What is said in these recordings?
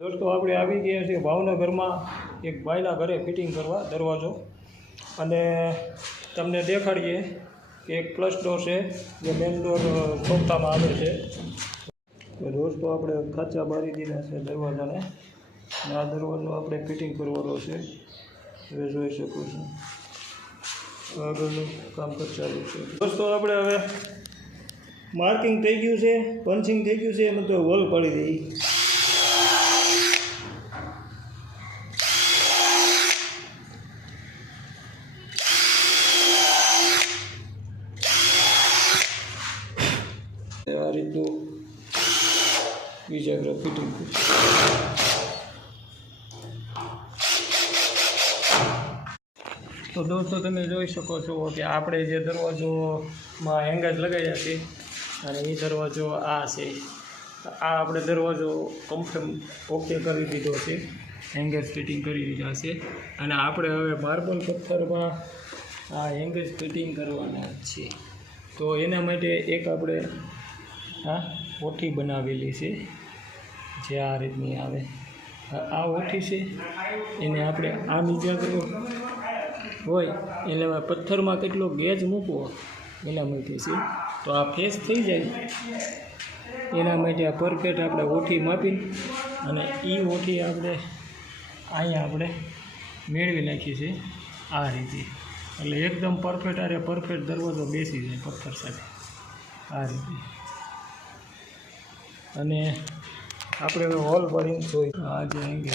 दोस्तों આપણે આવી ગયા છીએ ભાવનગરમાં એક ભાઈના ઘરે ફિટિંગ કરવા દરવાજો અને તમને દેખાડીએ કે એક પ્લસ ડોર છે જે મેન ડોર સોફ્ટમાં આવે છે। તો દોસ્તો આપણે ખાંચા બારી દીધા છે દરવાજાને અને આ દરવાજો આપણે ફિટિંગ કરવાનો છે। હવે જોઈ શકો છો આગળનું કામકાજ ચાલુ છે। દોસ્તો આપણે હવે માર્કિંગ થઈ ગયું છે, પંચિંગ થઈ ગયું છે, એમ તો વોલ પાડી દઈ। आ रीतु बीजा ग्रह फिटिंग तो दोस्तों तमे जोई शको छो कि आपणे जे दरवाजो में हेंगज लगाया छे अने ई दरवाजो आ छे। आ आपणे दरवाजो कम्फर्म ओके करी दीधो छे, हेंगज फिटिंग करी दीधा छे अने आपणे हवे मार्बल पत्थरमां आ हेंगज फिटिंग करवाना छे। तो एना माटे एक आपणे हाँ ओठी बनावेली है जे आ रीतनी आवे। आ ओठी से एने आपणे आ बीजा ग्रह होय एने पत्थर में केटलो गेज मूकवो एना माटे छे। तो आ फेस थई जाय एना माटे आ परफेक्ट आपणे ओठी मापी अने ई ओठी आपणे अहींया आपणे मेळवी नाखी छे आ रीते, एटले एकदम परफेक्ट अरे परफेक्ट दरवाजो बेसी जाय पत्थर साथे आ रीते। અને આપણે હોલ ભરીને જોઈ આ જે એંગલ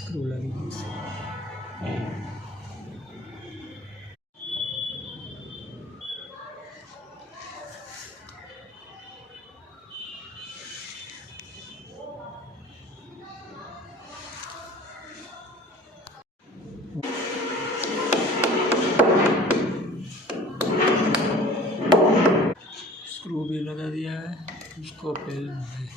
स्क्रू लगी गई। स्क्रू भी लगा दिया है, इसको फैलना है।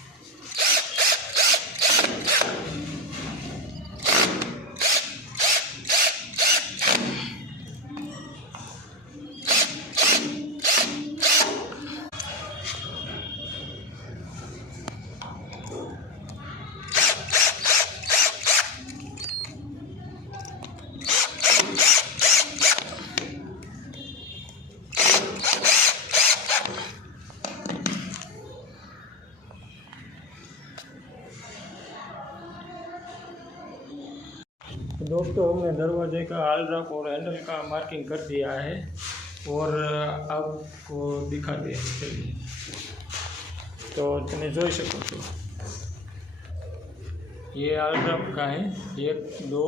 दोस्तों हमने दरवाजे का आलराप और हैंडल का मार्किंग कर दिया है और आपको दिखा दिया है। चलिए तो तुम जोई सको छो ये आलराप का है, 1 2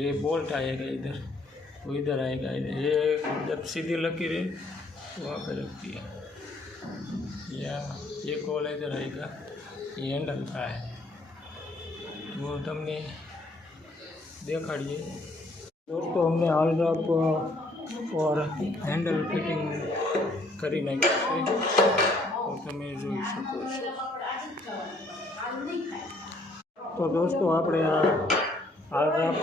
ये बोल्ट आएगा इधर, वो इधर आएगा इधर। ये जब सीधी लकीर है वहाँ पे रखती है, या ये कॉल इधर आएगा, ये हैंडल का है वो तुमने देखाड़िए। दोस्तों हमने आलराप और हैंडल फिटिंग करी नाखी है और तमे जोई शको छो। तो दोस्तों आपणे आलराप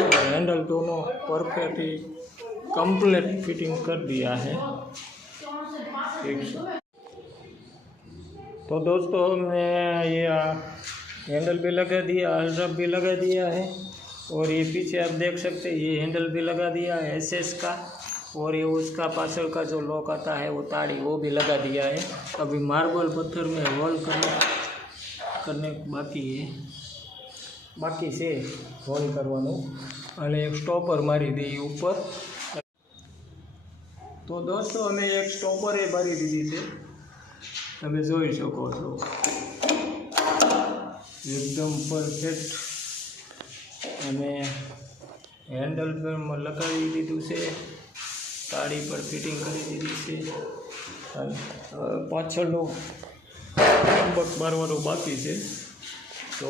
और हैंडल दोनों परफेक्टली कंप्लीट फिटिंग कर दिया है। ठीक है। तो दोस्तों हमने ये हैंडल भी लगा दिया, आलराप भी लगा दिया है और ये पीछे आप देख सकते हैं ये हैंडल भी लगा दिया है एसएस का और ये उसका पार्सल का जो लॉक आता है वो ताड़ी वो भी लगा दिया है। अभी मार्बल पत्थर में होल करने बाकी से होल करवानो અને એક સ્ટોપર મારી દઈએ ઉપર। તો દોસ્તો અમે એક સ્ટોપર એ મારી દીધી છે, તમે જોઈ શકો છો એકદમ પરફેક્ટ। અને હેન્ડલ પર લગાવી દીધું છે, તાળી પર ફિટિંગ કરી દીધી છે અને પાછળનું ચુંબક મારવાનું બાકી છે। તો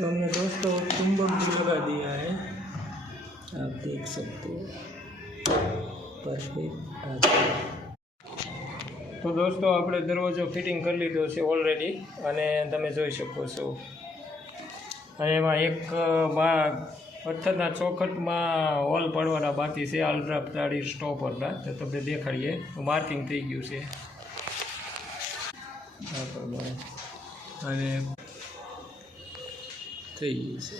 हमने दोस्तों चुंबक भी लगा दिया है, आप देख सकते हो परफेक्ट। तो दोस्तों આપણે દરવાજો ફિટિંગ કરી લીધો છે ઓલરેડી અને તમે જોઈ શકો છો। અને એમાં એક પથ્થરના ચોખટમાં હોલ પડવાના બાકી છે અલ્ટ્રા તાળી સ્ટોપરના, તો તમને દેખાડીએ માર્કિંગ થઈ ગયું છે આ પ્રમાણે અને થઈ ગયું છે।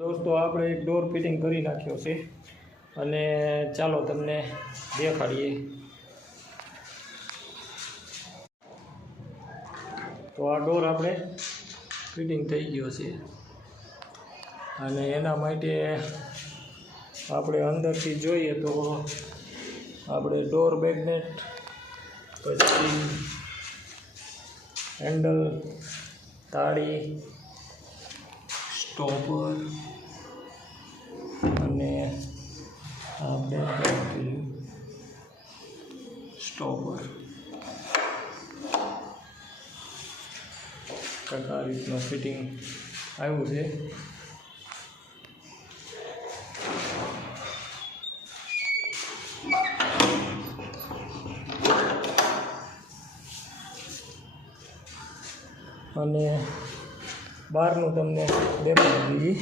દોસ્તો આપણે એક ડોર ફિટિંગ કરી નાખ્યો છે અને ચાલો તમને દેખાડીએ। તો આ ડોર આપણે ફિટિંગ થઈ ગયો છે અને એના માટે આપણે અંદરથી જોઈએ તો આપણે ડોર મેગ્નેટ, પછી હેન્ડલ, તાળી, સ્ટોપર અને આપણે સ્ટોપર કંઈક આ રીતનું ફિટિંગ આવ્યું છે. અને બહારનું તમને દેખાડી દઈએ.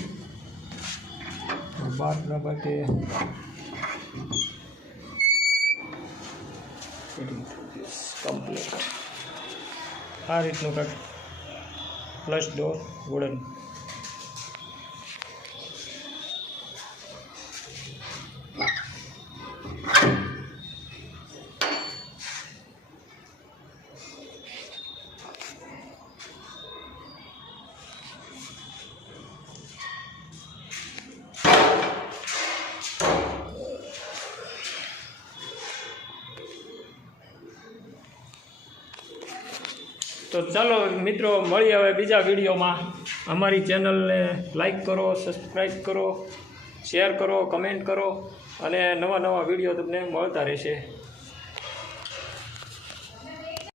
બહારના માટે કમ્પ્લીટ આ રીતનું કંઈક ફ્લશ ડોર વુડન. તો ચાલો મિત્રો, મળીએ હવે બીજા વિડીયોમાં. અમારી ચેનલને લાઈક કરો, સબસ્ક્રાઈબ કરો, શેર કરો, કમેન્ટ કરો અને નવા નવા વિડીયો તમને મળતા રહેશે.